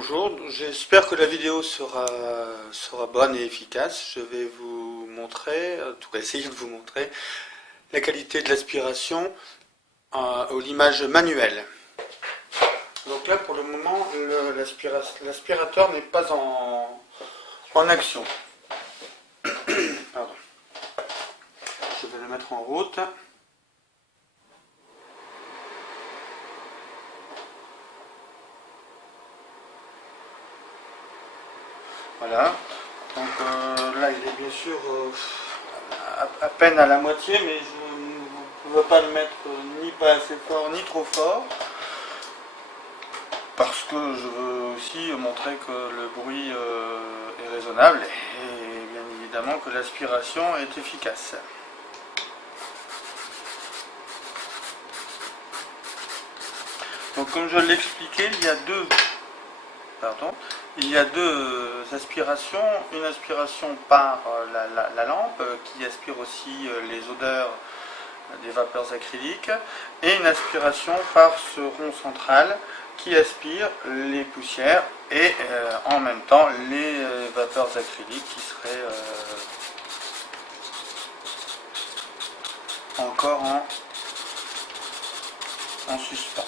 Bonjour, j'espère que la vidéo sera bonne et efficace. Je vais vous montrer, en tout cas essayer de vous montrer, la qualité de l'aspiration au limage manuel. Donc là pour le moment l'aspirateur n'est pas en action. Pardon. Je vais le mettre en route. Voilà, donc là il est bien sûr à peine à la moitié, mais je ne veux pas le mettre ni pas assez fort ni trop fort, parce que je veux aussi montrer que le bruit est raisonnable et bien évidemment que l'aspiration est efficace. Donc comme je l'expliquais, il y a deux aspirations, une aspiration par la lampe qui aspire aussi les odeurs des vapeurs acryliques et une aspiration par ce rond central qui aspire les poussières et en même temps les vapeurs acryliques qui seraient encore en suspens.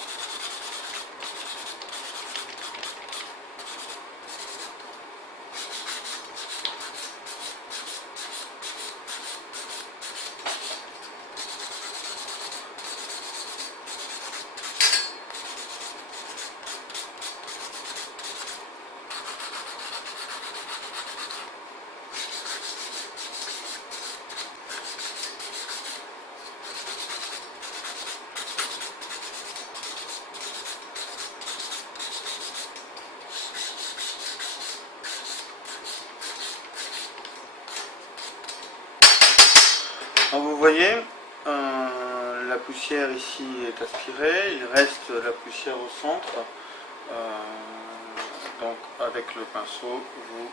Donc vous voyez, la poussière ici est aspirée, il reste la poussière au centre. Donc avec le pinceau, vous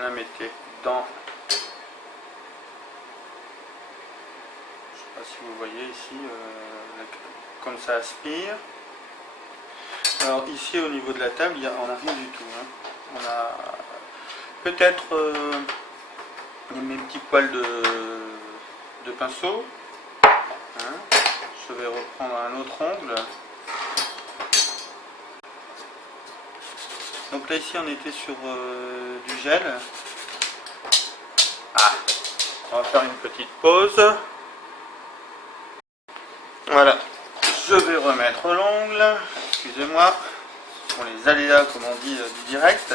la mettez dans... Je ne sais pas si vous voyez ici, comme ça aspire. Alors ici au niveau de la table, on n'a rien du tout. Hein. On a peut-être mes petits poils de pinceau. Hein. Je vais reprendre un autre ongle. Donc là ici on était sur du gel. On va faire une petite pause. Voilà. Je vais remettre l'ongle. Excusez-moi. Ce sont les aléas, comme on dit, du direct.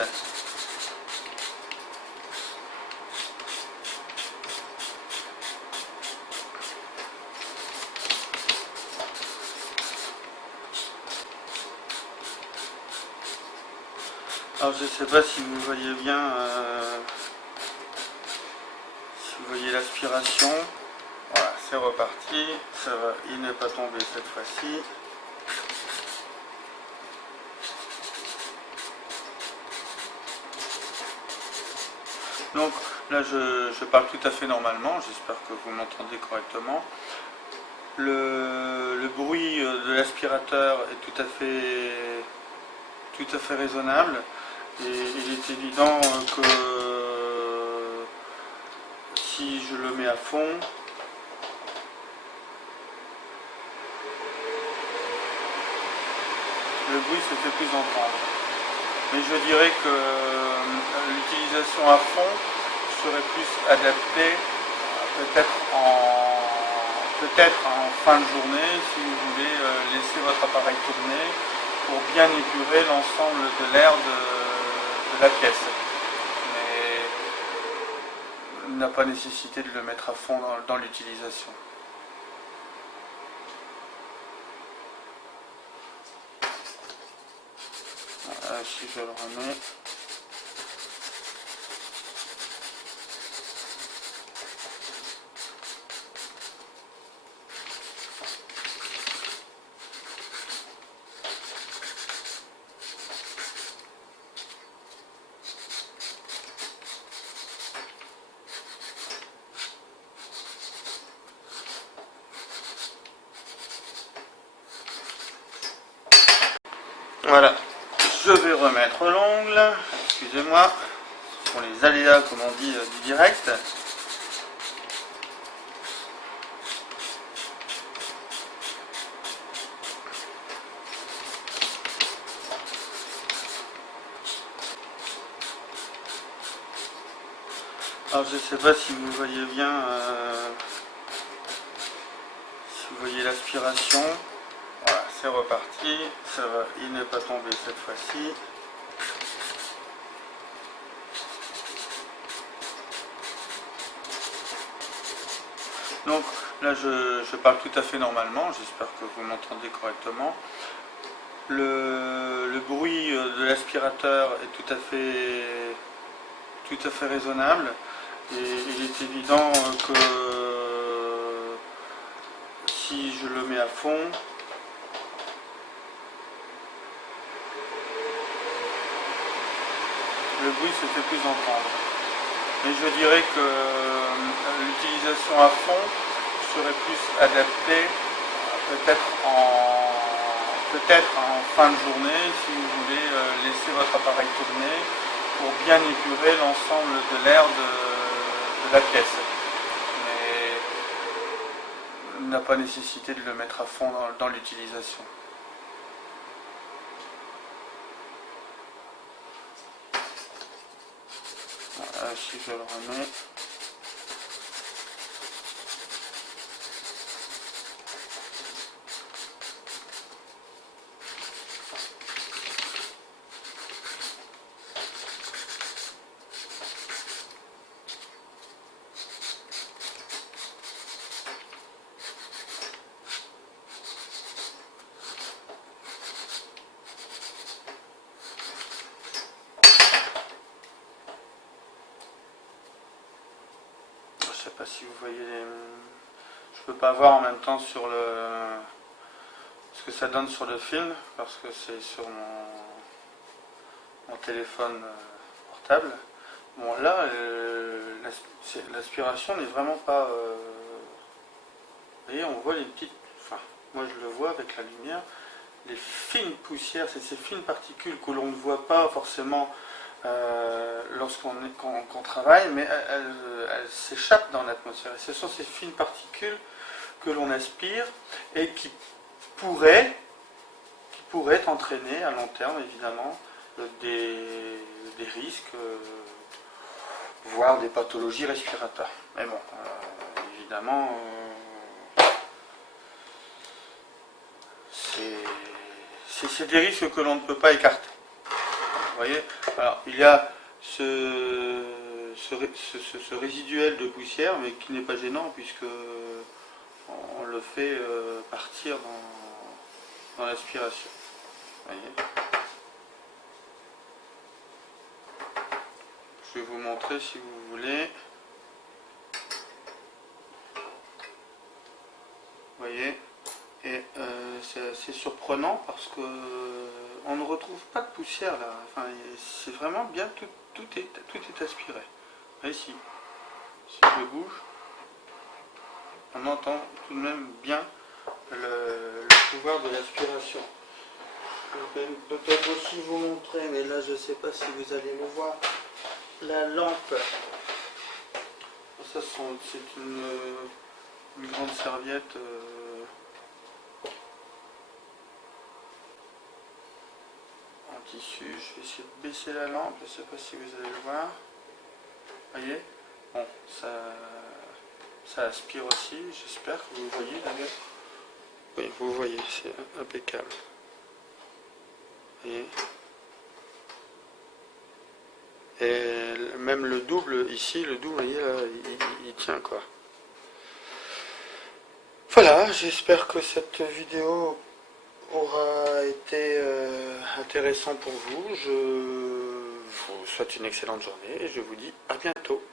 Alors je ne sais pas si vous voyez bien, si vous voyez l'aspiration. Voilà, c'est reparti, ça va, il n'est pas tombé cette fois-ci. Donc là je parle tout à fait normalement, j'espère que vous m'entendez correctement. Le bruit de l'aspirateur est tout à fait raisonnable. Et il est évident que si je le mets à fond, le bruit se fait plus entendre. Mais je dirais que l'utilisation à fond serait plus adaptée peut-être en fin de journée si vous voulez laisser votre appareil tourner pour bien épurer l'ensemble de l'air de la pièce. Mais il n'a pas nécessité de le mettre à fond dans l'utilisation. Voilà, si je le remets. Voilà, Je vais remettre l'ongle, excusez-moi, ce sont les aléas, comme on dit, du direct. Alors je ne sais pas si vous voyez bien, si vous voyez l'aspiration. Voilà, c'est reparti, ça va, il n'est pas tombé cette fois-ci. Donc là je parle tout à fait normalement, j'espère que vous m'entendez correctement. Le bruit de l'aspirateur est tout à fait raisonnable. Et il est évident que si je le mets à fond, le bruit se fait plus entendre. Mais je dirais que l'utilisation à fond serait plus adaptée peut-être en fin de journée, si vous voulez laisser votre appareil tourner pour bien épurer l'ensemble de l'air de la pièce. Mais il n'a pas nécessité de le mettre à fond dans l'utilisation. Voilà, si je le remets. Je sais pas si vous voyez les... Je peux pas voir en même temps sur ce que ça donne sur le film parce que c'est sur mon téléphone portable. Bon là l'aspiration n'est vraiment pas... Vous voyez, on voit les petites... Enfin, moi je le vois avec la lumière, les fines poussières, c'est ces fines particules que l'on ne voit pas forcément lorsqu'on travaille, mais elles s'échappent dans l'atmosphère. Et ce sont ces fines particules que l'on aspire et qui pourraient entraîner à long terme, évidemment, des risques, voire des pathologies respiratoires. Mais bon, évidemment, c'est des risques que l'on ne peut pas écarter. Vous voyez, alors il y a ce résiduel de poussière, mais qui n'est pas gênant puisque on le fait partir dans l'aspiration. Voyez. Je vais vous montrer si vous voulez. Vous voyez, et c'est assez surprenant parce que on ne retrouve pas de poussière là. Enfin, c'est vraiment bien, tout est aspiré. Et si je bouge, on entend tout de même bien le pouvoir de l'aspiration. Je vais peut-être aussi vous montrer, mais là je ne sais pas si vous allez le voir, la lampe. Ça c'est une grande serviette en tissu. Je vais essayer de baisser la lampe, je ne sais pas si vous allez le voir. Vous voyez, bon, ça aspire aussi, j'espère que vous voyez d'ailleurs. Oui, vous voyez, c'est impeccable. Vous voyez. Et même le double ici, le double, vous voyez, là, il tient quoi. Voilà, j'espère que cette vidéo aura été intéressante pour vous. Je vous souhaite une excellente journée et je vous dis à bientôt.